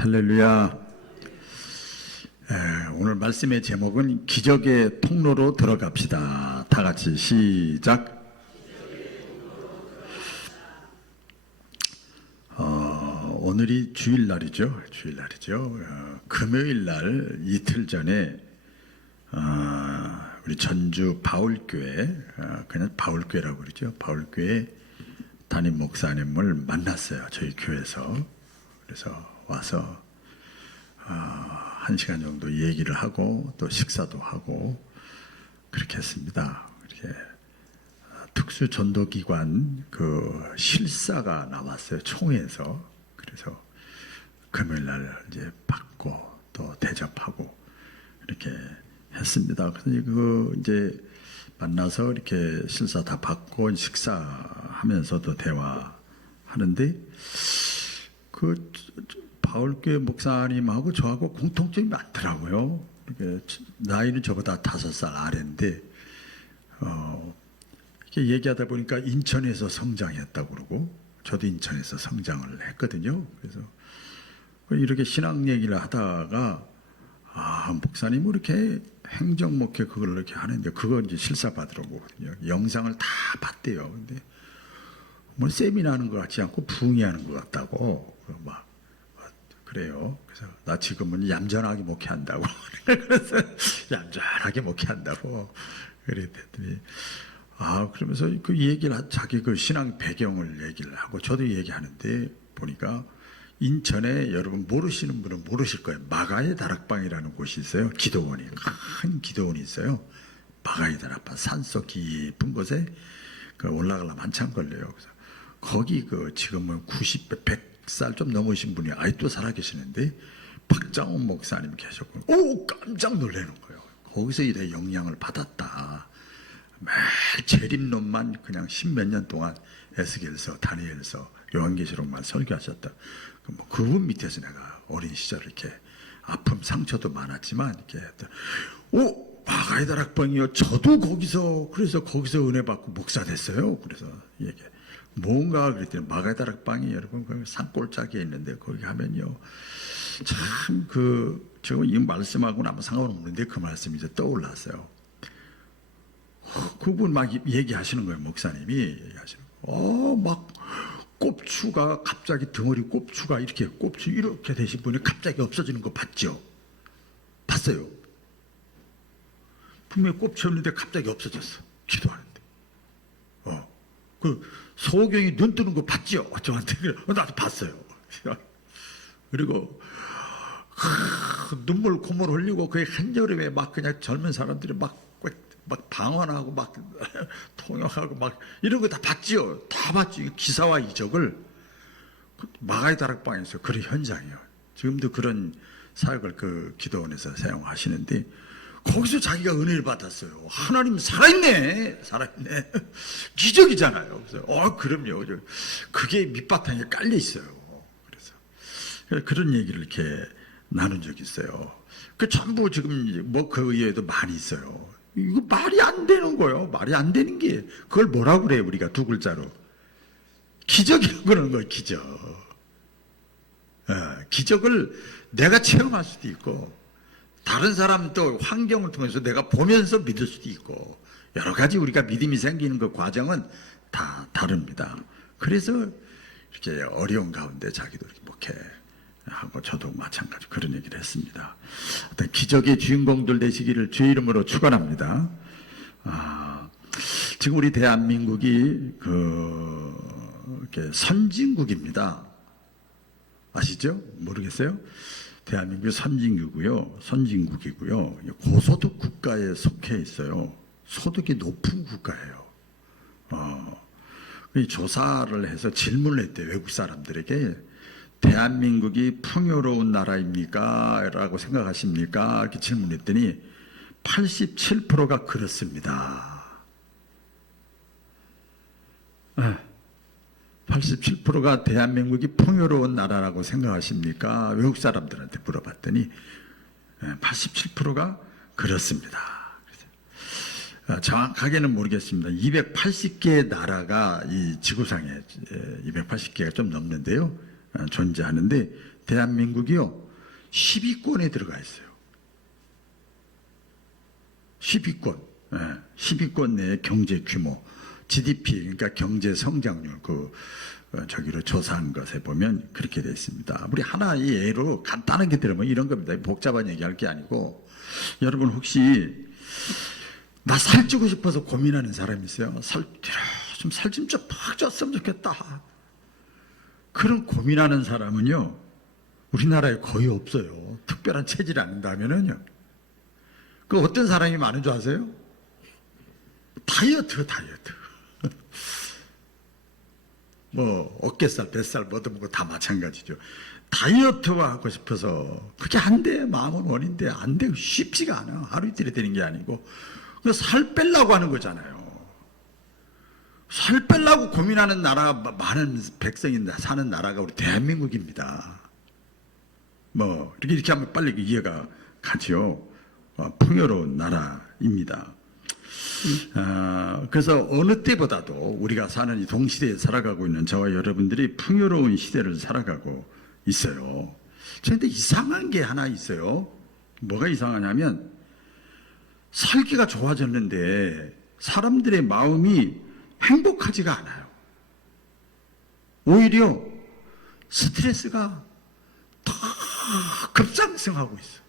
할렐루야. 오늘 말씀의 제목은 기적의 통로로 들어갑시다. 다 같이 시작. 오늘이 주일날이죠. 금요일날 이틀 전에 우리 전주 바울교회, 그냥 바울교회라고 그러죠. 바울교회 담임 목사님을 만났어요. 저희 교회에서. 그래서 와서 1시간 정도 얘기를 하고 또 식사도 하고 그렇게 했습니다. 이렇게 특수전도기관 그 실사가 나왔어요. 총회에서. 그래서 금요일날 이제 받고 또 대접하고 이렇게 했습니다. 그래서 그 이제 만나서 이렇게 실사 다 받고 식사하면서도 대화하는데 그 바울교회 목사님하고 저하고 공통점이 많더라고요. 나이는 저보다 5살 아래인데 이렇게 얘기하다 보니까 인천에서 성장했다고 그러고 저도 인천에서 성장을 했거든요. 그래서 이렇게 신앙 얘기를 하다가 목사님 이렇게 행정목회 그걸 이렇게 하는데 그거 이제 실사 받으러 오거든요. 영상을 다 봤대요. 근데 뭐 세미나 하는 것 같지 않고 부흥회하는 것 같다고 막 그래요. 그래서 나 지금은 얌전하게 목회한다고. 그래서 얌전하게 목회한다고 그랬더니 그러면서 그 얘기를 자기 그 신앙 배경을 얘기를 하고 저도 얘기하는데 보니까 인천에 여러분 모르시는 분은 모르실 거예요. 마가의 다락방이라는 곳이 있어요. 기도원이 큰 기도원이 있어요. 마가의 다락방 산속 깊은 곳에 올라가려면 한참 걸려요. 그래서 거기 그 지금은 100살 좀 넘으신 분이 아직도 살아계시는데 박장훈 목사님 계셨고 깜짝 놀라는 거예요. 거기서 이래 영향을 받았다. 매일 재림론만 그냥 10몇 년 동안 에스겔서 다니엘서 요한계시록만 설교하셨다. 그분 밑에서 내가 어린 시절 이렇게 아픔 상처도 많았지만 이렇게 마가의 다락방이요. 저도 그래서 거기서 은혜 받고 목사 됐어요. 그래서 얘기 뭔가 그랬더니 마가의 다락방이 여러분 그 산골짜기에 있는데 거기 하면요 참 지금 이 말씀하고는 아무 상관없는데 그 말씀이 이제 떠올랐어요. 그분 막 얘기하시는 거예요. 목사님이 얘기하시는 거예요. 막 꼽추가 갑자기 덩어리 꼽추가 꼽추 이렇게 되신 분이 갑자기 없어지는 거 봤죠? 봤어요. 분명히 꼽추였는데 갑자기 없어졌어. 기도하는데. 그 소경이 눈 뜨는 거 봤죠? 저한테 나도 봤어요. 그리고 눈물 콧물 흘리고 그 한여름에 막 그냥 젊은 사람들이 막 방언하고 막 통역하고 막 이런 거 다 봤지요. 다 봤지. 기사와 이적을 마가의 다락방에서 그런 현장이에요. 지금도 그런 사역을 그 기도원에서 사용하시는데 거기서 자기가 은혜를 받았어요. 하나님 살아있네. 기적이잖아요. 그래서 그럼요. 그게 밑바탕에 깔려 있어요. 그래서 그런 얘기를 이렇게 나눈 적이 있어요. 그 전부 지금 뭐 그 외에도 많이 있어요. 이거 말이 안 되는 거예요. 말이 안 되는 게 그걸 뭐라고 그래요? 우리가 두 글자로 기적이라고 그러는 거예요. 기적. 기적을 내가 체험할 수도 있고 다른 사람 또 환경을 통해서 내가 보면서 믿을 수도 있고 여러 가지 우리가 믿음이 생기는 그 과정은 다 다릅니다. 그래서 이렇게 어려운 가운데 자기도 이렇게 목회하고 저도 마찬가지 그런 얘기를 했습니다. 어떤 기적의 주인공들 되시기를 주의 이름으로 축원합니다. 지금 우리 대한민국이 이렇게 선진국입니다. 아시죠? 모르겠어요? 대한민국이 선진국이고요. 고소득 국가에 속해 있어요. 소득이 높은 국가예요. 조사를 해서 질문을 했대요. 외국 사람들에게 대한민국이 풍요로운 나라입니까? 라고 생각하십니까? 이렇게 질문했더니 87%가 그렇습니다. 87%가 대한민국이 풍요로운 나라라고 생각하십니까? 외국 사람들한테 물어봤더니 87%가 그렇습니다. 정확하게는 모르겠습니다. 280개의 나라가 이 지구상에 280개가 좀 넘는데요. 존재하는데 대한민국이요 10위권에 들어가 있어요. 10위권, 10위권 내의 경제 규모, GDP 그러니까 경제 성장률 저기로 조사한 것에 보면 그렇게 되어 있습니다. 우리 하나의 예로 간단하게 들으면 이런 겁니다. 복잡한 얘기할 게 아니고 여러분 혹시 나 살찌고 싶어서 고민하는 사람이 있어요? 살 좀 팍 쪘으면 좋겠다. 그런 고민하는 사람은요 우리나라에 거의 없어요. 특별한 체질이 아닌다면은요. 그 어떤 사람이 많은 줄 아세요? 다이어트. 뭐 어깨살, 뱃살 뭐든 뭐 다 마찬가지죠. 다이어트와 하고 싶어서 그게 안 돼. 마음은 원인데 안 돼. 쉽지가 않아. 하루 이틀이 되는 게 아니고 살 빼려고 하는 거잖아요. 살 빼려고 고민하는 나라 많은 백성이 사는 나라가 우리 대한민국입니다. 뭐 이렇게 하면 빨리 이해가 가죠. 풍요로운 나라입니다. 그래서 어느 때보다도 우리가 사는 이 동시대에 살아가고 있는 저와 여러분들이 풍요로운 시대를 살아가고 있어요. 그런데 이상한 게 하나 있어요. 뭐가 이상하냐면 살기가 좋아졌는데 사람들의 마음이 행복하지가 않아요. 오히려 스트레스가 더 급상승하고 있어요.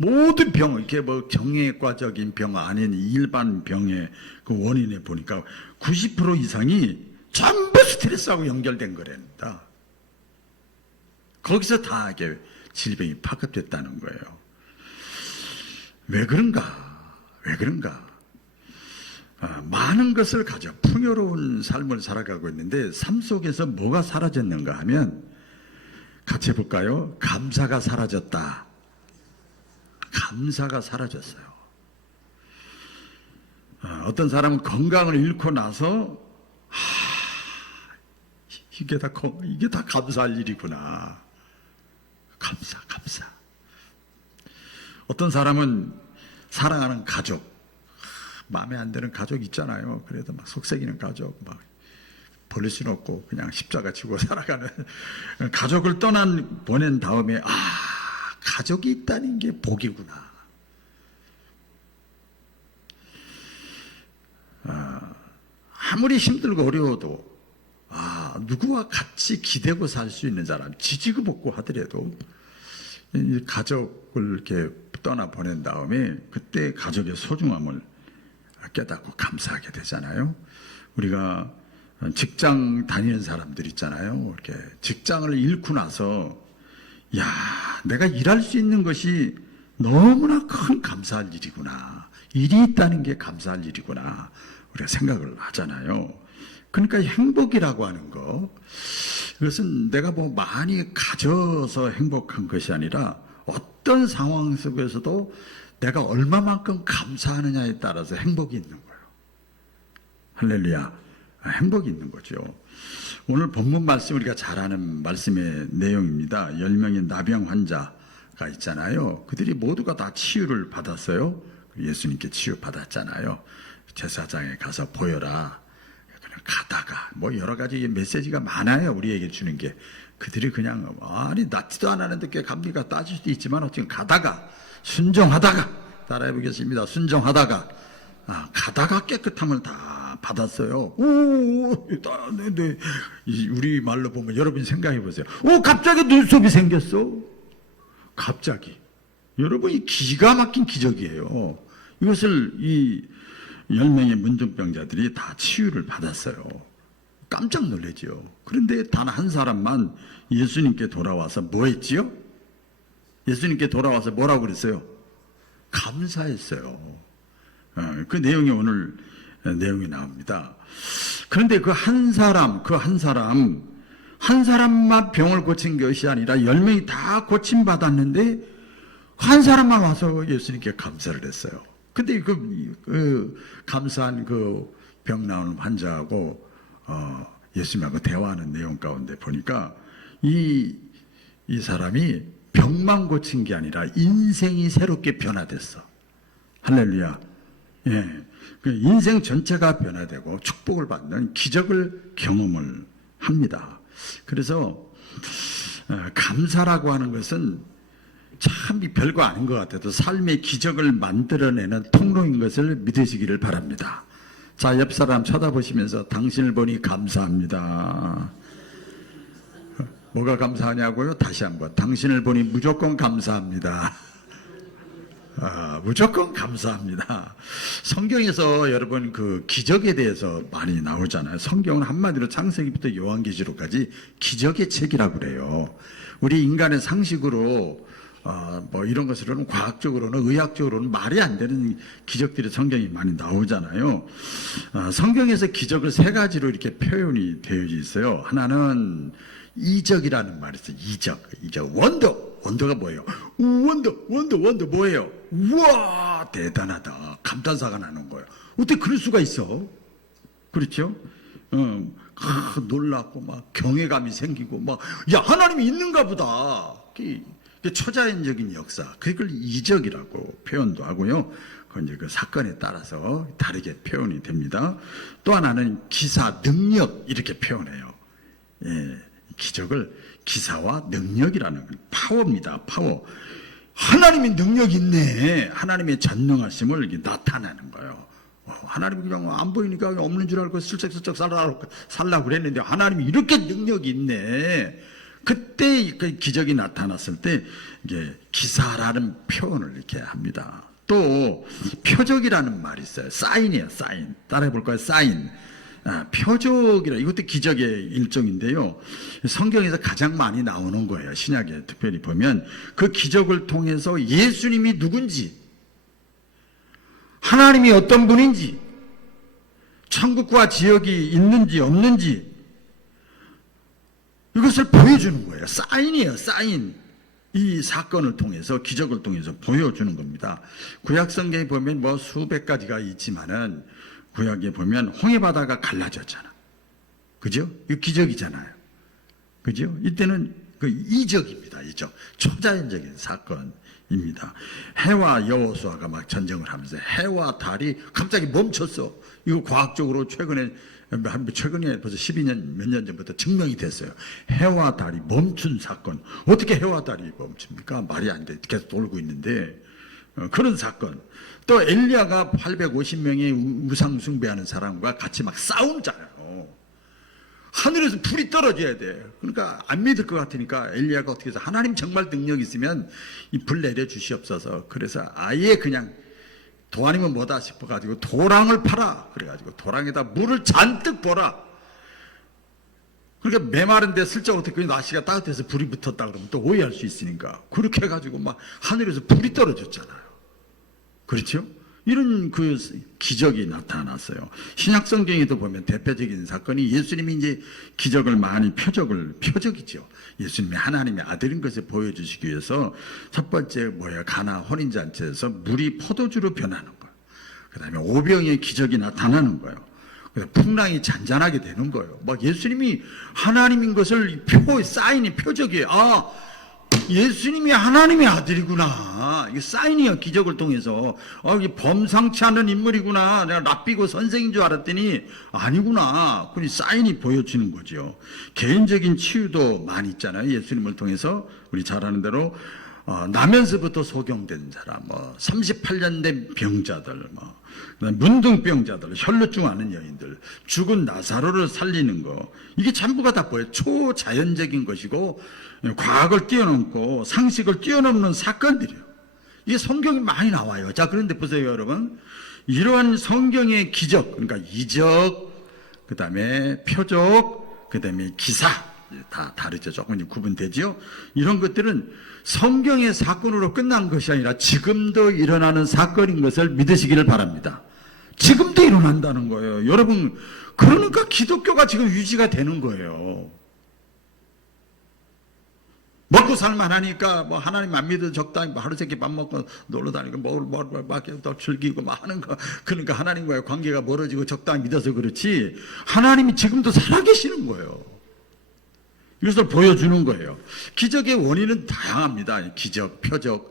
모든 병, 이렇게 뭐 정형외과적인 병 아닌 일반 병의 그 원인에 보니까 90% 이상이 전부 스트레스하고 연결된 거랍니다. 거기서 다 이게 질병이 파급됐다는 거예요. 왜 그런가? 많은 것을 가져 풍요로운 삶을 살아가고 있는데 삶 속에서 뭐가 사라졌는가 하면 같이 해볼까요? 감사가 사라졌다. 감사가 사라졌어요. 어떤 사람은 건강을 잃고 나서 이게 다 감사할 일이구나. 감사. 어떤 사람은 사랑하는 가족, 마음에 안 드는 가족 있잖아요. 그래도 막 속썩이는 가족, 막 버릴 수는 없고 그냥 십자가 지고 살아가는 가족을 보낸 다음에 가족이 있다는 게 복이구나. 아무리 힘들고 어려워도 누구와 같이 기대고 살 수 있는 사람, 지지고 볶고 하더라도 가족을 이렇게 떠나 보낸 다음에 그때 가족의 소중함을 깨닫고 감사하게 되잖아요. 우리가 직장 다니는 사람들 있잖아요. 이렇게 직장을 잃고 나서 내가 일할 수 있는 것이 너무나 큰 감사할 일이구나. 일이 있다는 게 감사할 일이구나. 우리가 생각을 하잖아요. 그러니까 행복이라고 하는 거, 이것은 내가 뭐 많이 가져서 행복한 것이 아니라 어떤 상황 속에서도 내가 얼마만큼 감사하느냐에 따라서 행복이 있는 거예요. 할렐루야. 행복이 있는 거죠. 오늘 본문 말씀 우리가 잘 아는 말씀의 내용입니다. 10명의 나병 환자가 있잖아요. 그들이 모두가 다 치유를 받았어요. 예수님께 치유받았잖아요. 제사장에 가서 보여라. 그냥 가다가 뭐 여러 가지 메시지가 많아요. 우리에게 주는 게. 그들이 그냥 낫지도 않았는데 꽤 갑니까 따질 수도 있지만 어쨌든 가다가 순종하다가 따라해 보겠습니다. 순종하다가 가다가 깨끗함을 다 받았어요. 네. 우리 말로 보면 여러분 생각해 보세요. 갑자기 눈썹이 생겼어. 갑자기. 여러분 이 기가 막힌 기적이에요. 이것을 이 10명의 문둥병자들이 다 치유를 받았어요. 깜짝 놀라죠. 그런데 단 한 사람만 예수님께 돌아와서 뭐 했지요? 예수님께 돌아와서 뭐라고 그랬어요? 감사했어요. 그 내용이 오늘 내용이 나옵니다. 그런데 그 한 사람만 병을 고친 것이 아니라 10명이 다 고침받았는데 한 사람만 와서 예수님께 감사를 했어요. 근데 그 감사한 그 병 나오는 환자하고 예수님하고 대화하는 내용 가운데 보니까 이 사람이 병만 고친 게 아니라 인생이 새롭게 변화됐어. 할렐루야. 예. 그 인생 전체가 변화되고 축복을 받는 기적을 경험을 합니다. 그래서 감사라고 하는 것은 참 별거 아닌 것 같아도 삶의 기적을 만들어내는 통로인 것을 믿으시기를 바랍니다. 자, 옆 사람 쳐다보시면서 당신을 보니 감사합니다. 뭐가 감사하냐고요? 다시 한번. 당신을 보니 무조건 감사합니다. 무조건 감사합니다. 성경에서 여러분 그 기적에 대해서 많이 나오잖아요. 성경은 한마디로 창세기부터 요한계시록까지 기적의 책이라고 그래요. 우리 인간의 상식으로 뭐 이런 것으로는 과학적으로는 의학적으로는 말이 안 되는 기적들이 성경이 많이 나오잖아요. 성경에서 기적을 세 가지로 이렇게 표현이 되어 있어요. 하나는 이적이라는 말이 있어요. 이적. 원더가 뭐예요? 원더 뭐예요? 우와, 대단하다. 감탄사가 나는 거예요. 어떻게 그럴 수가 있어? 그렇죠? 놀랍고 막 경외감이 생기고 막 야, 하나님이 있는가 보다. 초자연적인 역사, 그걸 이적이라고 표현도 하고요. 그건 이제 그 사건에 따라서 다르게 표현이 됩니다. 또 하나는 기사, 능력 이렇게 표현해요. 예, 기적을 기사와 능력이라는 파워입니다. 파워. 하나님의 능력이 있네. 하나님의 전능하심을 이렇게 나타내는 거예요. 하나님이 그냥 안 보이니까 없는 줄 알고 슬쩍슬쩍 살라고 그랬는데 하나님이 이렇게 능력이 있네. 그때 그 기적이 나타났을 때 이게 기사라는 표현을 이렇게 합니다. 또 표적이라는 말이 있어요. 사인이에요. 사인. 따라해 볼까요? 사인. 표적이라 이것도 기적의 일종인데요. 성경에서 가장 많이 나오는 거예요. 신약에 특별히 보면 그 기적을 통해서 예수님이 누군지, 하나님이 어떤 분인지, 천국과 지옥이 있는지 없는지 이것을 보여주는 거예요. 사인이에요. 사인. 이 사건을 통해서 기적을 통해서 보여주는 겁니다. 구약 성경에 보면 뭐 수백 가지가 있지만은 구약에 보면 홍해바다가 갈라졌잖아. 그죠? 이거 기적이잖아요. 그죠? 이때는 그 이적입니다. 이적. 초자연적인 사건입니다. 해와 여호수아가 막 전쟁을 하면서 해와 달이 갑자기 멈췄어. 이거 과학적으로 최근에 벌써 12년 몇 년 전부터 증명이 됐어요. 해와 달이 멈춘 사건. 어떻게 해와 달이 멈춥니까? 말이 안 돼. 계속 돌고 있는데 그런 사건. 또 엘리야가 850명의 우상 숭배하는 사람과 같이 막 싸우잖아요. 하늘에서 불이 떨어져야 돼. 그러니까 안 믿을 것 같으니까 엘리야가 어떻게 해서 하나님 정말 능력 있으면 이 불 내려 주시옵소서. 그래서 아예 그냥 도 아니면 뭐다 싶어가지고 도랑을 팔아. 그래가지고 도랑에다 물을 잔뜩 부어라. 그러니까 메마른데 슬쩍 어떻게 날씨가 따뜻해서 불이 붙었다 그러면 또 오해할 수 있으니까 그렇게 해가지고 막 하늘에서 불이 떨어졌잖아요. 그렇죠? 이런 그 기적이 나타났어요. 신약 성경에도 보면 대표적인 사건이 예수님이 이제 기적을 많이 표적이죠. 예수님이 하나님의 아들인 것을 보여주시기 위해서 첫 번째 가나 혼인잔치에서 물이 포도주로 변하는 거예요. 그 다음에 오병이의 기적이 나타나는 거예요. 풍랑이 잔잔하게 되는 거예요. 막 예수님이 하나님인 것을 사인이 표적이에요. 예수님이 하나님의 아들이구나. 이게 사인이에요. 기적을 통해서. 이게 범상치 않은 인물이구나. 내가 랍비고 선생인 줄 알았더니 아니구나. 그니 사인이 보여지는 거죠. 개인적인 치유도 많이 있잖아요. 예수님을 통해서 우리 잘 아는 대로 나면서부터 소경된 사람, 38년 된 병자들, 문둥병자들, 혈루증 앓는 여인들, 죽은 나사로를 살리는 거, 이게 전부가 다 뭐예요? 초자연적인 것이고 과학을 뛰어넘고 상식을 뛰어넘는 사건들이에요. 이게 성경이 많이 나와요. 자, 그런데 보세요, 여러분. 이러한 성경의 기적, 그러니까 이적, 그 다음에 표적, 그 다음에 기사, 다 다르죠. 조금 구분되죠. 이런 것들은 성경의 사건으로 끝난 것이 아니라 지금도 일어나는 사건인 것을 믿으시기를 바랍니다. 지금도 일어난다는 거예요. 여러분, 그러니까 기독교가 지금 유지가 되는 거예요. 먹고 살만하니까 하나님 안 믿어도 적당히 하루 세끼 밥 먹고 놀러 다니고 더 즐기고 하는 거, 그러니까 하나님과의 관계가 멀어지고 적당히 믿어서 그렇지 하나님이 지금도 살아계시는 거예요. 이것을 보여주는 거예요. 기적의 원인은 다양합니다. 기적, 표적,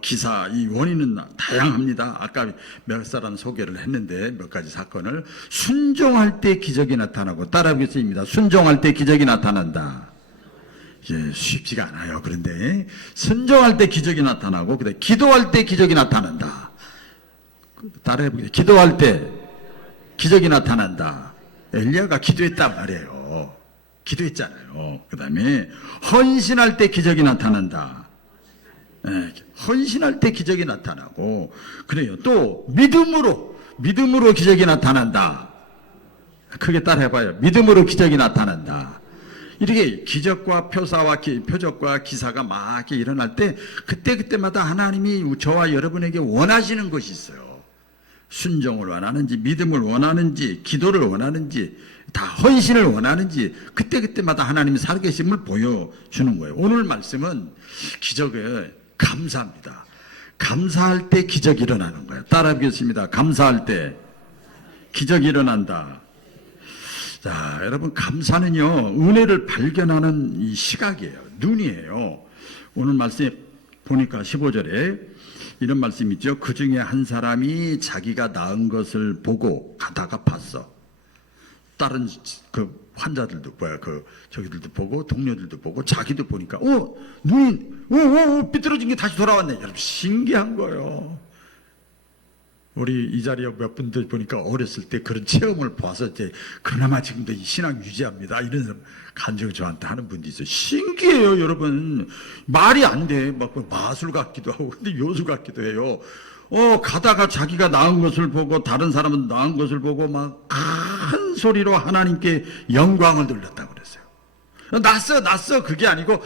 기사, 이 원인은 다양합니다. 아까 몇 사람 소개를 했는데 몇 가지 사건을 순종할 때 기적이 나타나고 따라하겠습니다. 순종할 때 기적이 나타난다. 예, 쉽지가 않아요. 그런데 순종할 때 기적이 나타나고, 그다음에 기도할 때 기적이 나타난다. 따라해보세요. 기도할 때 기적이 나타난다. 엘리야가 기도했단 말이에요. 기도했잖아요. 그 다음에 헌신할 때 기적이 나타난다. 예, 헌신할 때 기적이 나타나고, 그래요. 또 믿음으로 기적이 나타난다. 크게 따라해봐요. 믿음으로 기적이 나타난다. 이렇게 기적과 표적과 기사가 막 이렇게 일어날 때 그때마다 하나님이 저와 여러분에게 원하시는 것이 있어요. 순종을 원하는지, 믿음을 원하는지, 기도를 원하는지, 다 헌신을 원하는지, 그때마다 하나님이 살아계심을 보여주는 거예요. 오늘 말씀은 기적에 감사합니다. 감사할 때 기적이 일어나는 거예요. 따라하겠습니다. 감사할 때 기적이 일어난다. 자, 여러분, 감사는요, 은혜를 발견하는 이 시각이에요. 눈이에요. 오늘 말씀에 보니까 15절에 이런 말씀이 있죠. 그 중에 한 사람이 자기가 낳은 것을 보고 가다가 봤어. 다른 그 환자들도 저기들도 보고 동료들도 보고 자기도 보니까 눈이 삐뚤어진 게 다시 돌아왔네. 여러분, 신기한 거예요. 우리 이 자리에 몇 분들 보니까 어렸을 때 그런 체험을 봐서 이제 그나마 지금도 이 신앙 유지합니다. 이런 간증을 저한테 하는 분도 있어요. 신기해요, 여러분. 말이 안 돼. 막 마술 같기도 하고, 근데 요술 같기도 해요. 가다가 자기가 낳은 것을 보고 다른 사람은 낳은 것을 보고 막 큰 소리로 하나님께 영광을 돌렸다고 그랬어요. 났어. 그게 아니고,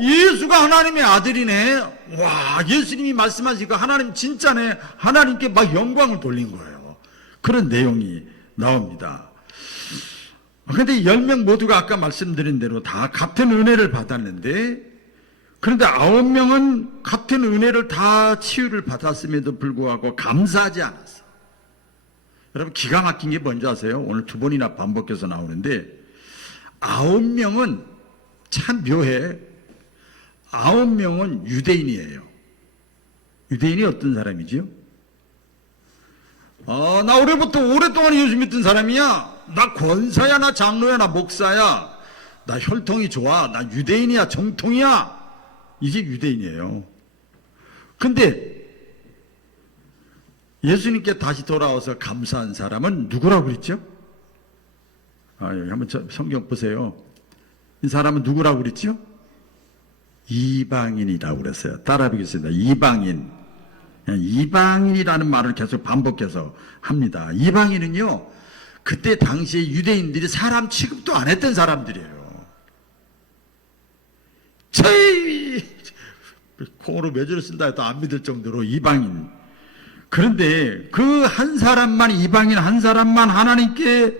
예수가 하나님의 아들이네. 와, 예수님이 말씀하시니까 하나님 진짜네. 하나님께 막 영광을 돌린 거예요. 그런 내용이 나옵니다. 그런데 10명 모두가 아까 말씀드린 대로 다 같은 은혜를 받았는데, 그런데 9명은 같은 은혜를 다 치유를 받았음에도 불구하고 감사하지 않았어. 여러분, 기가 막힌 게 뭔지 아세요? 오늘 2번이나 반복해서 나오는데 9명은 참 묘해. 9명은 유대인이에요. 유대인이 어떤 사람이지요? 나 오랫동안 예수 믿던 사람이야. 나 권사야, 나 장로야, 나 목사야. 나 혈통이 좋아. 나 유대인이야, 정통이야. 이게 유대인이에요. 근데 예수님께 다시 돌아와서 감사한 사람은 누구라고 그랬죠? 여기 한번 성경 보세요. 이 사람은 누구라고 그랬죠? 이방인이라고 그랬어요. 따라 보겠습니다. 이방인. 이방인이라는 말을 계속 반복해서 합니다. 이방인은요, 그때 당시에 유대인들이 사람 취급도 안 했던 사람들이에요. 콩으로 매주를 쓴다 해도 안 믿을 정도로 이방인. 그런데 그 한 사람만, 이방인 한 사람만 하나님께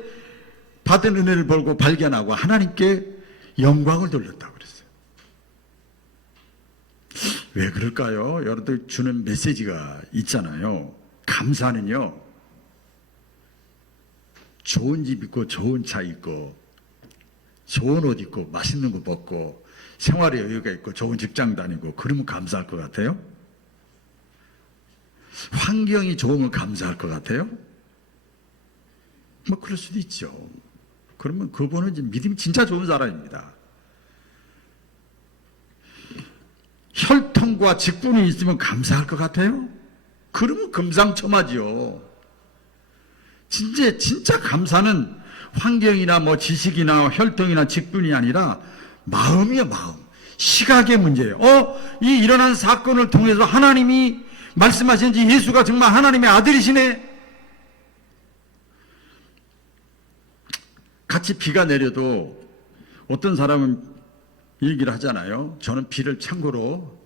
받은 은혜를 보고 발견하고 하나님께 영광을 돌렸다고 그랬어요. 왜 그럴까요? 여러분들 주는 메시지가 있잖아요. 감사는요, 좋은 집 있고 좋은 차 있고 좋은 옷 입고 맛있는 거 먹고 생활에 여유가 있고 좋은 직장 다니고 그러면 감사할 것 같아요? 환경이 좋으면 감사할 것 같아요? 뭐 그럴 수도 있죠. 그러면 그분은 이제 믿음이 진짜 좋은 사람입니다. 혈통과 직분이 있으면 감사할 것 같아요? 그러면 금상첨화지요. 진짜 감사는 환경이나 뭐 지식이나 혈통이나 직분이 아니라 마음이에요, 마음. 시각의 문제예요. 이 일어난 사건을 통해서 하나님이 말씀하신지 예수가 정말 하나님의 아들이시네. 같이 비가 내려도 어떤 사람은 얘기를 하잖아요. 저는 비를 참고로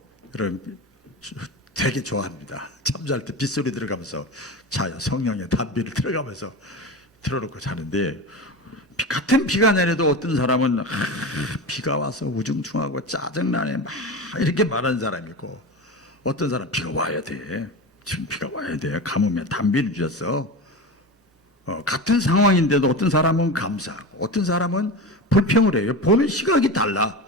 되게 좋아합니다. 잠잘 때 빗소리 들어가면서 자요. 성령의 단비를 들어가면서 틀어놓고 자는데, 같은 비가 내려도 어떤 사람은 비가 와서 우중충하고 짜증나네 막 이렇게 말하는 사람이 있고, 어떤 사람은 비가 와야 돼. 지금 비가 와야 돼. 가뭄에 단비를 주셨어. 같은 상황인데도 어떤 사람은 감사하고 어떤 사람은 불평을 해요. 보는 시각이 달라.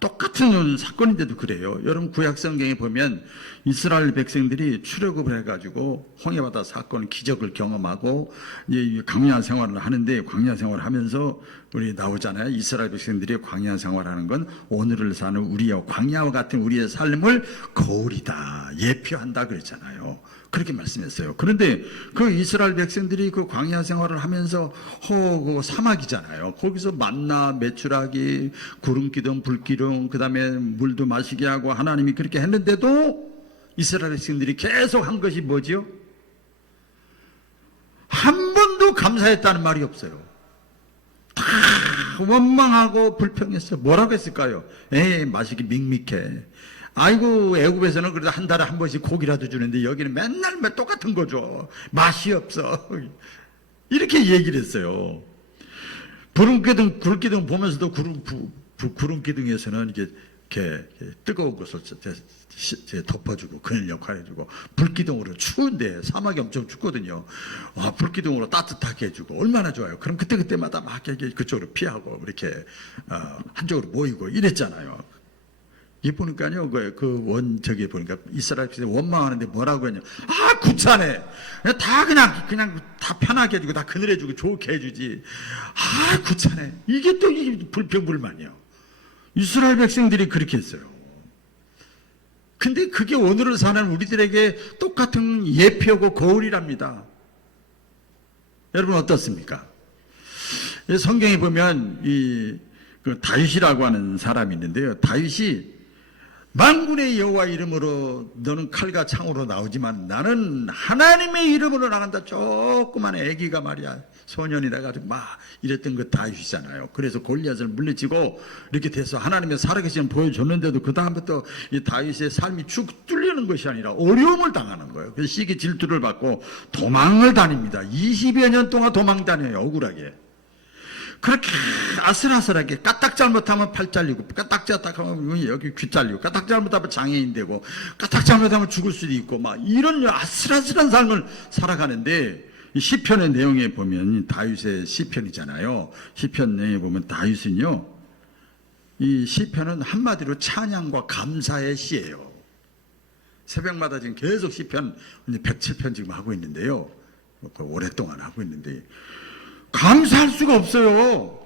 똑같은 사건인데도 그래요. 여러분 구약 성경에 보면 이스라엘 백성들이 출애굽을 해가지고 홍해바다 사건 기적을 경험하고 이제 광야 생활을 하는데, 광야 생활을 하면서 우리 나오잖아요. 이스라엘 백성들이 광야 생활하는 건 오늘을 사는 우리와 광야와 같은 우리의 삶을 거울이다, 예표한다 그랬잖아요. 그렇게 말씀했어요. 그런데 그 이스라엘 백성들이 그 광야 생활을 하면서 그 사막이잖아요. 거기서 만나, 메추라기, 구름기둥, 불기둥, 그 다음에 물도 마시게 하고 하나님이 그렇게 했는데도 이스라엘 백성들이 계속 한 것이 뭐지요? 한 번도 감사했다는 말이 없어요. 다 원망하고 불평했어요. 뭐라고 했을까요? 마시기 밋밋해. 아이고, 애굽에서는 그래도 한 달에 한 번씩 고기라도 주는데 여기는 맨날 똑같은 거죠. 맛이 없어. 이렇게 얘기를 했어요. 구름기둥 보면서도 구름기둥에서는 이렇게 뜨거운 것을 덮어주고 그늘 역할을 해주고, 불기둥으로 추운데 사막이 엄청 춥거든요. 불기둥으로 따뜻하게 해주고 얼마나 좋아요. 그럼 그때마다 막 그쪽으로 피하고 이렇게 한쪽으로 모이고 이랬잖아요. 이 보니까요, 저기 보니까 이스라엘 백성이 원망하는데 뭐라고 했냐? 구차네. 그냥 다 편하게 해주고 다 그늘해주고 좋게 해주지. 구차네. 이게 또 불평불만이요. 이스라엘 백성들이 그렇게 했어요. 근데 그게 오늘을 사는 우리들에게 똑같은 예표고 거울이랍니다. 여러분 어떻습니까? 성경에 보면 그 다윗이라고 하는 사람이 있는데요. 다윗이 만군의 여호와 이름으로 너는 칼과 창으로 나오지만 나는 하나님의 이름으로 나간다. 조그만 애기가 말이야, 소년이 돼가지고 막 이랬던 그 다윗이잖아요. 그래서 골리앗을 물리치고 이렇게 돼서 하나님의 살아계신 보여줬는데도 그 다음부터 이 다윗의 삶이 쭉 뚫리는 것이 아니라 어려움을 당하는 거예요. 그래서 시기 질투를 받고 도망을 다닙니다. 20여 년 동안 도망 다녀요. 억울하게. 그렇게 아슬아슬하게 까딱 잘못하면 팔 잘리고, 까딱 잘못하면 여기 귀 잘리고, 까딱 잘못하면 장애인 되고, 까딱 잘못하면 죽을 수도 있고, 막 이런 아슬아슬한 삶을 살아가는데, 이 시편의 내용에 보면 다윗의 시편이잖아요. 시편 내용에 보면 다윗은요, 이 시편은 한마디로 찬양과 감사의 시예요. 새벽마다 지금 계속 시편 107편 지금 하고 있는데요. 오랫동안 하고 있는데 감사할 수가 없어요.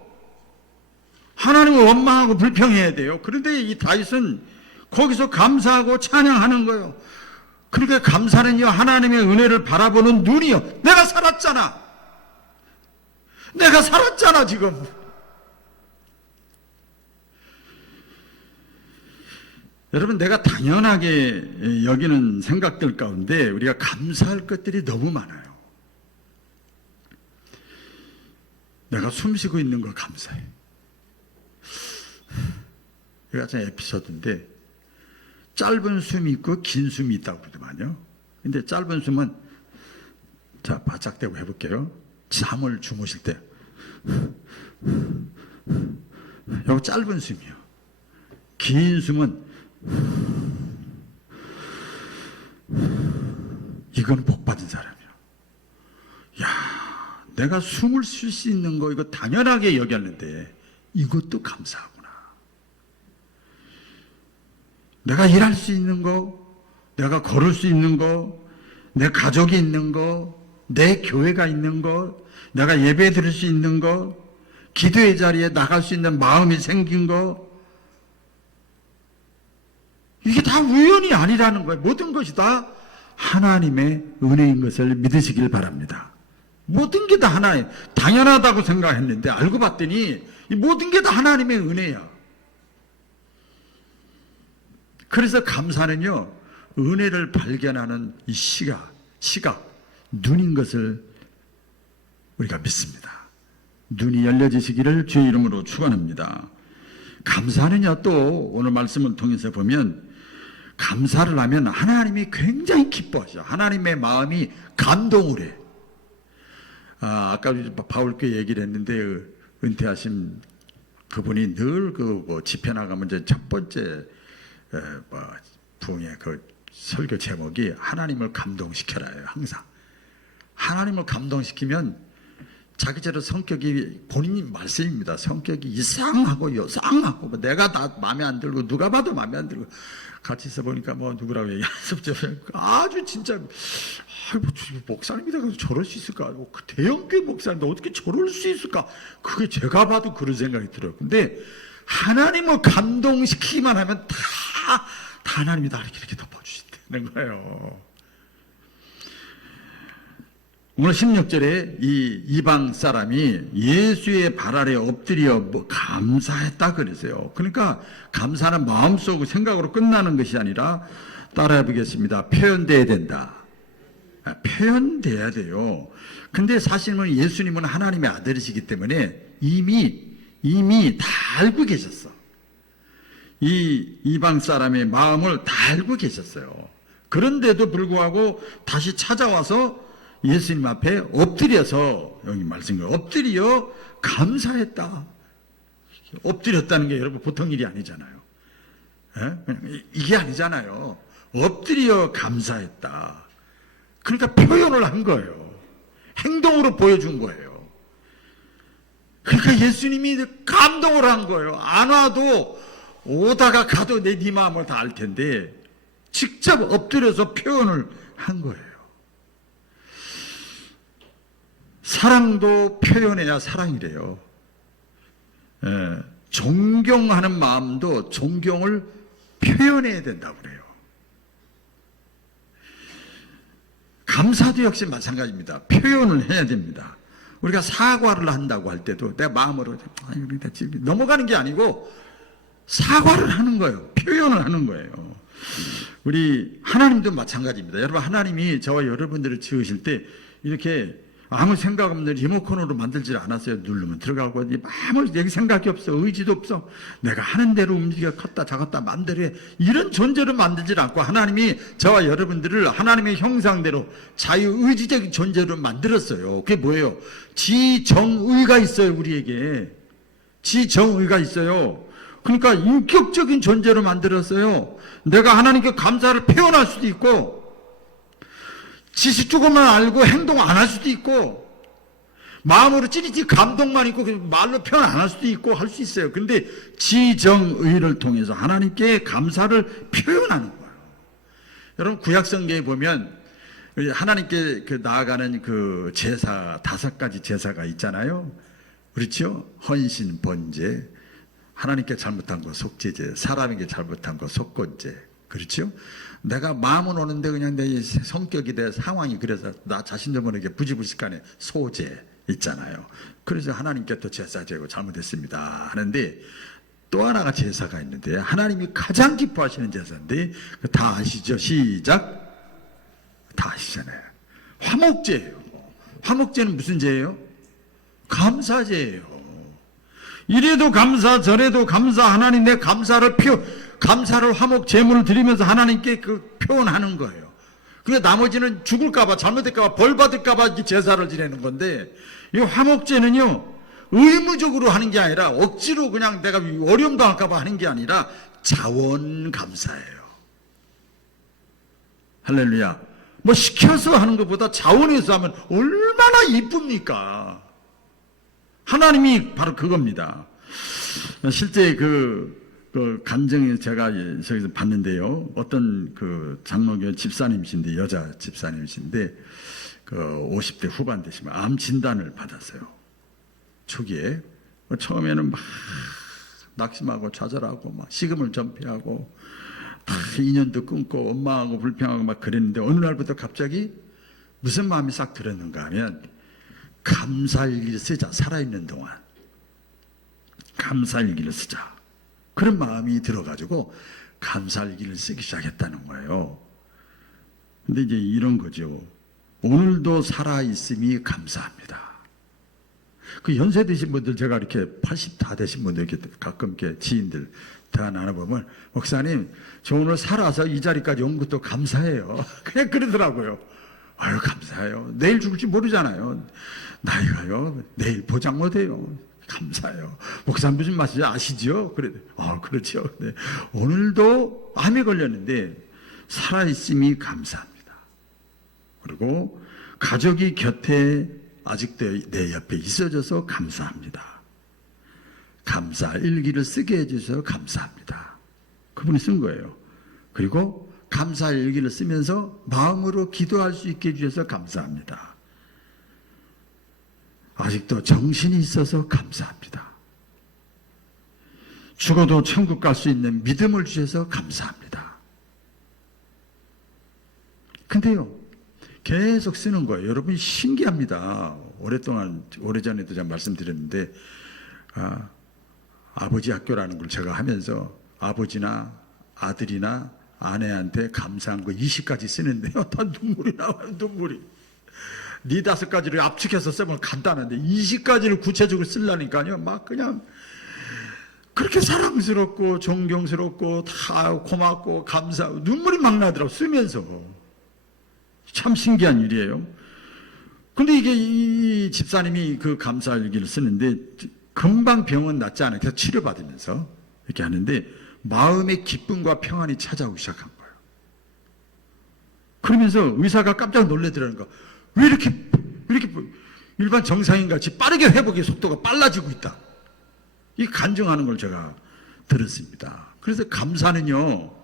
하나님을 원망하고 불평해야 돼요. 그런데 이 다윗은 거기서 감사하고 찬양하는 거예요. 그러니까 감사는요, 하나님의 은혜를 바라보는 눈이요. 내가 살았잖아. 내가 살았잖아 지금. 여러분, 내가 당연하게 여기는 생각들 가운데 우리가 감사할 것들이 너무 많아요. 내가 숨쉬고 있는 거 감사해. 이거 같은 에피소드인데, 짧은 숨이 있고 긴 숨이 있다고 그러더만요. 근데 짧은 숨은, 자, 바짝 대고 해볼게요. 잠을 주무실 때. 이거 짧은 숨이요. 긴 숨은, 이건 복 받은 사람이야. 야, 내가 숨을 쉴 수 있는 거 이거 당연하게 여겼는데 이것도 감사하구나. 내가 일할 수 있는 거, 내가 걸을 수 있는 거, 내 가족이 있는 거, 내 교회가 있는 거, 내가 예배 드릴 수 있는 거, 기도의 자리에 나갈 수 있는 마음이 생긴 거, 이게 다 우연이 아니라는 거예요. 모든 것이 다 하나님의 은혜인 것을 믿으시길 바랍니다. 모든 게 다 하나예요. 당연하다고 생각했는데 알고 봤더니 이 모든 게 다 하나님의 은혜야. 그래서 감사는요, 은혜를 발견하는 이 시각, 눈인 것을 우리가 믿습니다. 눈이 열려지시기를 주의 이름으로 축원합니다. 감사는요, 또 오늘 말씀을 통해서 보면 감사를 하면 하나님이 굉장히 기뻐하셔. 하나님의 마음이 감동을 해. 아까 바울께 얘기를 했는데, 은퇴하신 그분이 늘 집회 나가면 이제 첫 번째 부흥의 그 설교 제목이 하나님을 감동시켜라예요. 항상 하나님을 감동시키면 자기처럼 성격이 본인이 말씀입니다. 성격이 이상하고 요상하고 뭐 내가 다 마음에 안 들고 누가 봐도 마음에 안 들고 같이 있어 보니까 뭐 누구라고 얘기하면서 아주 진짜 목사님이다 그래서 저럴 수 있을까? 그 대형교회 목사인데 어떻게 저럴 수 있을까? 그게 제가 봐도 그런 생각이 들어요. 근데 하나님을 감동시키기만 하면 다 하나님이 나를 이렇게 덮어주신다는 거예요. 오늘 16절에 이 이방 사람이 예수의 발 아래 엎드려 감사했다 그랬어요. 그러니까 감사는 마음속 생각으로 끝나는 것이 아니라 따라해 보겠습니다. 표현돼야 된다. 표현돼야 돼요. 근데 사실은 예수님은 하나님의 아들이시기 때문에 이미 다 알고 계셨어. 이 이방 사람의 마음을 다 알고 계셨어요. 그런데도 불구하고 다시 찾아와서 예수님 앞에 엎드려서, 여기 말씀이 엎드려 감사했다. 엎드렸다는 게 여러분 보통 일이 아니잖아요. 이게 아니잖아요. 엎드려 감사했다. 그러니까 표현을 한 거예요. 행동으로 보여준 거예요. 그러니까 예수님이 감동을 한 거예요. 안 와도 오다가 가도 네 마음을 다 알 텐데 직접 엎드려서 표현을 한 거예요. 사랑도 표현해야 사랑이래요. 존경하는 마음도 존경을 표현해야 된다고 그래요. 감사도 역시 마찬가지입니다. 표현을 해야 됩니다. 우리가 사과를 한다고 할 때도 내 마음으로 넘어가는 게 아니고 사과를 하는 거예요. 표현을 하는 거예요. 우리 하나님도 마찬가지입니다. 여러분, 하나님이 저와 여러분들을 지으실 때 이렇게 아무 생각 없는 리모컨으로 만들지 않았어요. 누르면 들어가고 아무 생각이 없어. 의지도 없어. 내가 하는 대로 움직여 컸다 작았다 마음대로 해. 이런 존재로 만들지 않고 하나님이 저와 여러분들을 하나님의 형상대로 자유의지적인 존재로 만들었어요. 그게 뭐예요? 지정의가 있어요. 우리에게 지정의가 있어요. 그러니까 인격적인 존재로 만들었어요. 내가 하나님께 감사를 표현할 수도 있고 지식 조금만 알고 행동 안 할 수도 있고 마음으로 찌릿찌릿 감동만 있고 말로 표현 안 할 수도 있고 할 수 있어요. 근데 지정의를 통해서 하나님께 감사를 표현하는 거예요. 여러분, 구약성경에 보면 하나님께 나아가는 그 제사 5가지 제사가 있잖아요. 그렇죠? 헌신, 번제, 하나님께 잘못한 거 속죄제, 사람에게 잘못한 거 속건제. 그렇죠? 내가 마음은 오는데 그냥 내 성격이 내 상황이 그래서 나 자신도 모르게 부지불식간에 소제 있잖아요. 그래서 하나님께 또 제사 제고 잘못했습니다 하는데 또 하나가 제사가 있는데 하나님이 가장 기뻐하시는 제사인데 다 아시죠? 시작. 다 아시잖아요. 화목제예요. 화목제는 무슨 제예요? 감사제예요. 이래도 감사 저래도 감사. 하나님 내 감사를 화목 제물을 드리면서 하나님께 그 표현하는 거예요. 그러니까 나머지는 죽을까봐 잘못될까봐 벌 받을까봐 제사를 지내는 건데 이 화목제는요 의무적으로 하는 게 아니라 억지로 그냥 내가 어려움 당할까봐 하는 게 아니라 자원 감사예요. 할렐루야. 뭐 시켜서 하는 것보다 자원해서 하면 얼마나 이쁩니까? 하나님이 바로 그겁니다. 실제 그 간증에 제가 저기서 봤는데요. 어떤 그 장로교 집사님이신데, 여자 집사님이신데, 그 50대 후반 되시면 암 진단을 받았어요. 초기에. 처음에는 막 낙심하고 좌절하고 막 식음을 전폐하고 다 인연도 끊고 엄마하고 불평하고 막 그랬는데 어느 날부터 갑자기 무슨 마음이 싹 들었는가 하면 감사일기를 쓰자. 살아있는 동안. 감사일기를 쓰자. 그런 마음이 들어가지고 감사일기를 쓰기 시작했다는 거예요. 근데 이제 이런 거죠. 오늘도 살아있음이 감사합니다. 그 연세 드신 분들, 제가 이렇게 80 다 되신 분들 이렇게 가끔 이렇게 지인들 대화 나눠보면, 목사님, 저 오늘 살아서 이 자리까지 온 것도 감사해요. 그냥 그러더라고요. 아유, 감사해요. 내일 죽을지 모르잖아요. 나이가요, 내일 보장 못해요. 감사해요. 목사님 무슨 말인지 아시죠? 그래, 그렇죠. 네. 오늘도 암에 걸렸는데 살아있음이 감사합니다. 그리고 가족이 곁에 아직도 내 옆에 있어줘서 감사합니다. 감사 일기를 쓰게 해주셔서 감사합니다. 그분이 쓴 거예요. 그리고 감사 일기를 쓰면서 마음으로 기도할 수 있게 해주셔서 감사합니다. 아직도 정신이 있어서 감사합니다. 죽어도 천국 갈 수 있는 믿음을 주셔서 감사합니다. 근데요, 계속 쓰는 거예요. 여러분 신기합니다. 오래전에도 제가 말씀드렸는데, 아버지 학교라는 걸 제가 하면서 아버지나 아들이나 아내한테 감사한 거 20가지 쓰는데요. 다 눈물이 나와요, 눈물이. 4-5가지를 압축해서 쓰면 간단한데 20가지를 구체적으로 쓰려니까요. 막 그냥 그렇게 사랑스럽고 존경스럽고 다 고맙고 감사하고 눈물이 막 나더라고 쓰면서. 참 신기한 일이에요. 근데 이게 이 집사님이 그 감사일기를 쓰는데 금방 병은 낫지 않아요. 계속 치료받으면서 이렇게 하는데 마음의 기쁨과 평안이 찾아오기 시작한 거예요. 그러면서 의사가 깜짝 놀래더라는 거. 왜 이렇게 일반 정상인 같이 빠르게 회복의 속도가 빨라지고 있다. 이 간증하는 걸 제가 들었습니다. 그래서 감사는요,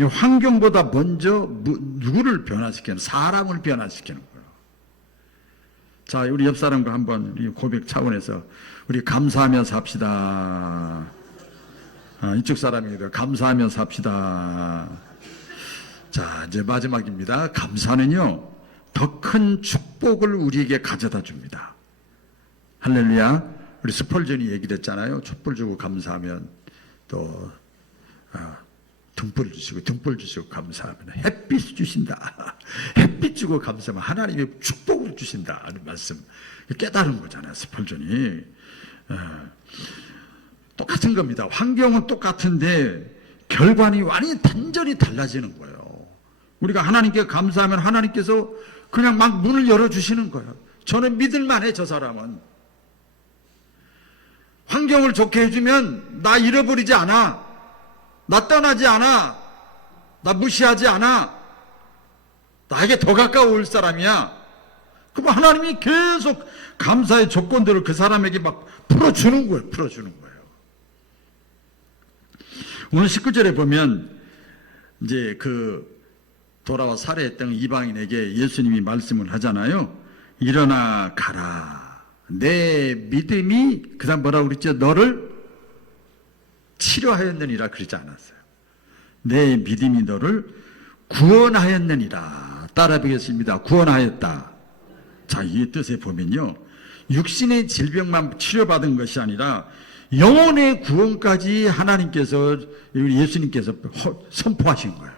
이 환경보다 먼저 누구를 변화시키는, 사람을 변화시키는 거예요. 자, 우리 옆 사람과 한번 고백 차원에서 우리 감사하며 삽시다. 이쪽 사람이니까 감사하며 삽시다. 자, 이제 마지막입니다. 감사는요, 더 큰 축복을 우리에게 가져다 줍니다. 할렐루야. 우리 스펄전이 얘기를 했잖아요. 촛불 주고 감사하면 또 등불 주시고 감사하면 햇빛 주신다. 햇빛 주고 감사하면 하나님의 축복을 주신다 하는 말씀 깨달은 거잖아요. 스펄전이. 똑같은 겁니다. 환경은 똑같은데 결과는 완전히 달라지는 거예요. 우리가 하나님께 감사하면 하나님께서 그냥 막 문을 열어주시는 거예요. 저는 믿을만해. 저 사람은 환경을 좋게 해주면 나 잃어버리지 않아, 나 떠나지 않아, 나 무시하지 않아, 나에게 더 가까워올 사람이야. 그럼 하나님이 계속 감사의 조건들을 그 사람에게 막 풀어주는 거예요. 오늘 19절에 보면 이제 그 돌아와 살해했던 이방인에게 예수님이 말씀을 하잖아요. 일어나 가라. 내 믿음이, 그 다음 뭐라고 그랬죠? 너를 치료하였느니라 그러지 않았어요. 내 믿음이 너를 구원하였느니라. 따라 보겠습니다. 구원하였다. 자, 이 뜻에 보면요, 육신의 질병만 치료받은 것이 아니라 영혼의 구원까지 하나님께서, 예수님께서 선포하신 거예요.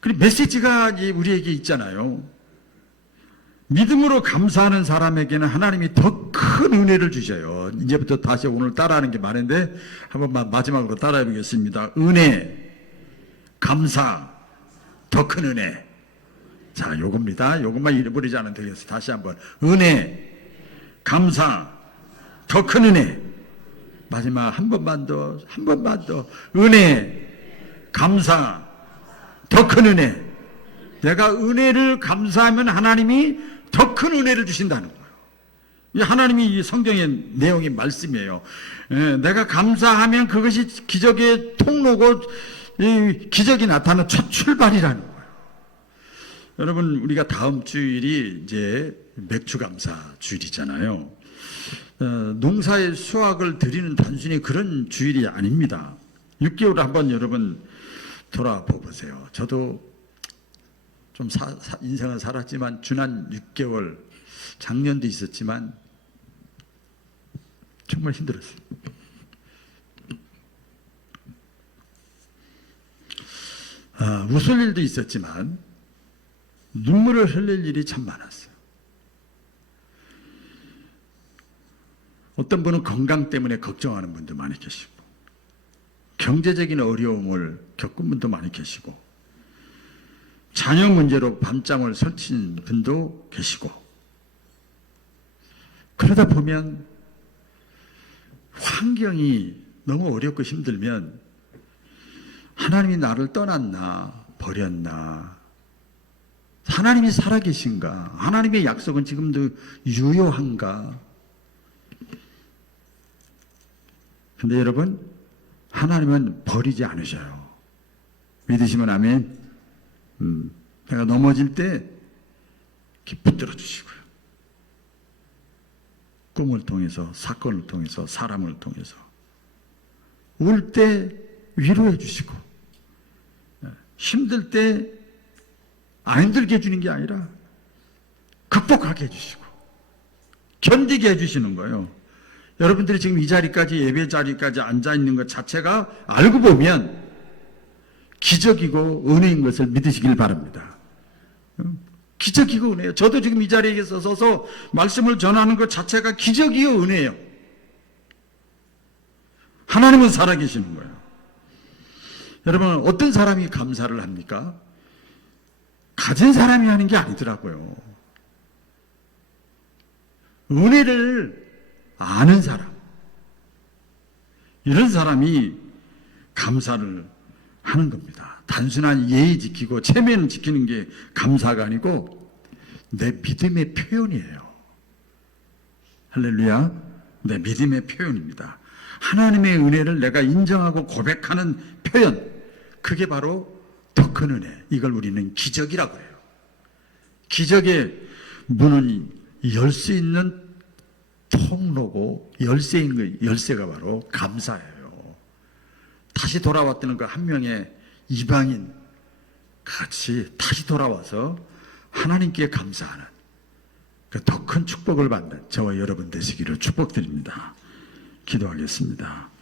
그리고 메시지가 우리에게 있잖아요. 믿음으로 감사하는 사람에게는 하나님이 더 큰 은혜를 주셔요. 이제부터 다시 오늘 따라하는 게 많은데 한번 마지막으로 따라해 보겠습니다. 은혜, 감사, 더 큰 은혜. 자, 요겁니다. 요것만 잃어버리지 않으면 되겠어요. 다시 한번. 은혜, 감사, 더 큰 은혜. 마지막 한 번만 더. 은혜, 감사, 더 큰 은혜. 내가 은혜를 감사하면 하나님이 더 큰 은혜를 주신다는 거예요. 이 하나님이 이 성경의 내용의 말씀이에요. 내가 감사하면 그것이 기적의 통로고 기적이 나타나는 첫 출발이라는 거예요. 여러분, 우리가 다음 주일이 이제 맥주감사 주일이잖아요. 농사의 수확을 드리는 단순히 그런 주일이 아닙니다. 6개월 한번 여러분 돌아봐 보세요. 저도 좀 인생을 살았지만 지난 6개월, 작년도 있었지만 정말 힘들었어요. 웃을 일도 있었지만 눈물을 흘릴 일이 참 많았어요. 어떤 분은 건강 때문에 걱정하는 분도 많이 계시고, 경제적인 어려움을 겪은 분도 많이 계시고, 자녀 문제로 밤잠을 설친 분도 계시고, 그러다 보면 환경이 너무 어렵고 힘들면 하나님이 나를 떠났나, 버렸나, 하나님이 살아계신가? 하나님의 약속은 지금도 유효한가? 근데 여러분, 하나님은 버리지 않으셔요. 믿으시면 아멘. 내가 넘어질 때 이렇게 붙들어 주시고요. 꿈을 통해서, 사건을 통해서, 사람을 통해서 울 때 위로해 주시고, 힘들 때 안 힘들게 해주는 게 아니라 극복하게 해주시고 견디게 해주시는 거예요. 여러분들이 지금 이 자리까지, 예배 자리까지 앉아있는 것 자체가 알고 보면 기적이고 은혜인 것을 믿으시길 바랍니다. 기적이고 은혜예요. 저도 지금 이 자리에 서서 말씀을 전하는 것 자체가 기적이요 은혜예요. 하나님은 살아계시는 거예요. 여러분, 어떤 사람이 감사를 합니까? 가진 사람이 하는 게 아니더라고요. 은혜를 아는 사람, 이런 사람이 감사를 하는 겁니다. 단순한 예의 지키고 체면 지키는 게 감사가 아니고 내 믿음의 표현이에요. 할렐루야. 내 믿음의 표현입니다. 하나님의 은혜를 내가 인정하고 고백하는 표현, 그게 바로 더 큰 은혜. 이걸 우리는 기적이라고 해요. 기적의 문을 열 수 있는 통로고 열쇠가 바로 감사예요. 다시 돌아왔다는 그 한 명의 이방인 같이 다시 돌아와서 하나님께 감사하는 그 더 큰 축복을 받는 저와 여러분 되시기를 축복드립니다. 기도하겠습니다.